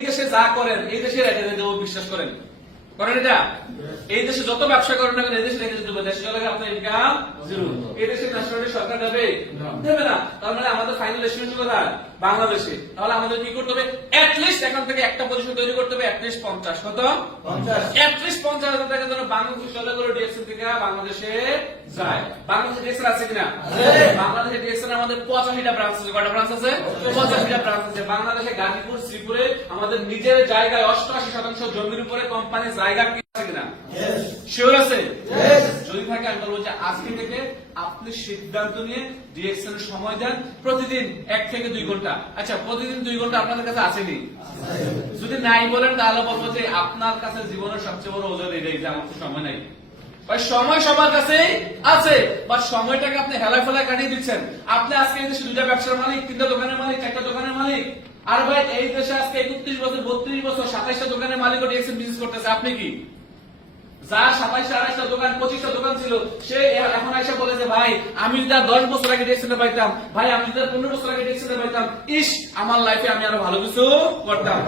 দেশে যা করেন এই দেশে রেখে দেবো, বিশ্বাস করেন এটা? এই দেশে যত ব্যবসা করেন না এই দেশে রেখে দেবো, দেশে চলে গেলে আপনার ইনকাম জিরো। এই দেশে ন্যাশনালিটি সরকার দেবে না। তার মানে আমাদের ফাইনাল ডেস্টিনেশন কোথায়? বাংলাদেশে। তাহলে আমাদের কি করতে হবে? অ্যাটলিস্ট এখান থেকে একটা পজিশন তৈরি করতে হবে, অ্যাটলিস্ট 50। কত? 50। অ্যাটলিস্ট 50,000 টাকা যেন বাংলাদেশ চলে গেল ডিএক্সএন থেকে বাংলাদেশে যায়। বাংলাদেশে ডিএক্সএন আছে কিনা? বাংলাদেশে ডিএক্সএন আমাদের 85টা ব্রাঞ্চ আছে। কয়টা ব্রাঞ্চ আছে? 85টা ব্রাঞ্চ আছে। বাংলাদেশে গাজীপুর, শ্রীপুরে আমাদের নিজের জায়গায় 88% জমির উপরে কোম্পানি জায়গা কিনা কিনা? শিওর আছে? যদি থাকে আমি বলবো যে আজকে থেকে আপনি সিদ্ধান্ত নিয়ে ডিএক্সএন এর সময় দেন, প্রতিদিন 1 থেকে 2 ঘন্টা। আচ্ছা, প্রতিদিন 2 ঘন্টা আপনাদের কাছে আসেনি? যদি নাই বলেন তাহলে বলবো যে আপনার কাছে জীবনের সবচেয়ে বড় ওজন এটাই যে আমার তো সময় নাই। সময় সবার কাছে আছে, বাট সময়টাকে আপনি হেলায় ফেলায় কাটিয়ে দিচ্ছেন। আপনি আজকে এই দেশে 2টা ব্যবসার মালিক, 3টা দোকানের মালিক, 4টা দোকানের মালিক। আর ভাই এই দেশে আজকে 31 বছর, 32 বছর, 27টা দোকানের মালিক ডিএক্সএন বিজনেস করতেছে। আপনি কি? যার 27টা, 28টা দোকান, 25টা দোকান ছিল, সে এখন আইসা বলে যে ভাই আমি যদি 10 বছর আগে ডিএক্সএন পাইতাম, ভাই আমি যদি 15 বছর আগে ডিএক্সএন পাইতাম, ইস আমার লাইফে আমি আরো ভালো কিছু করতাম।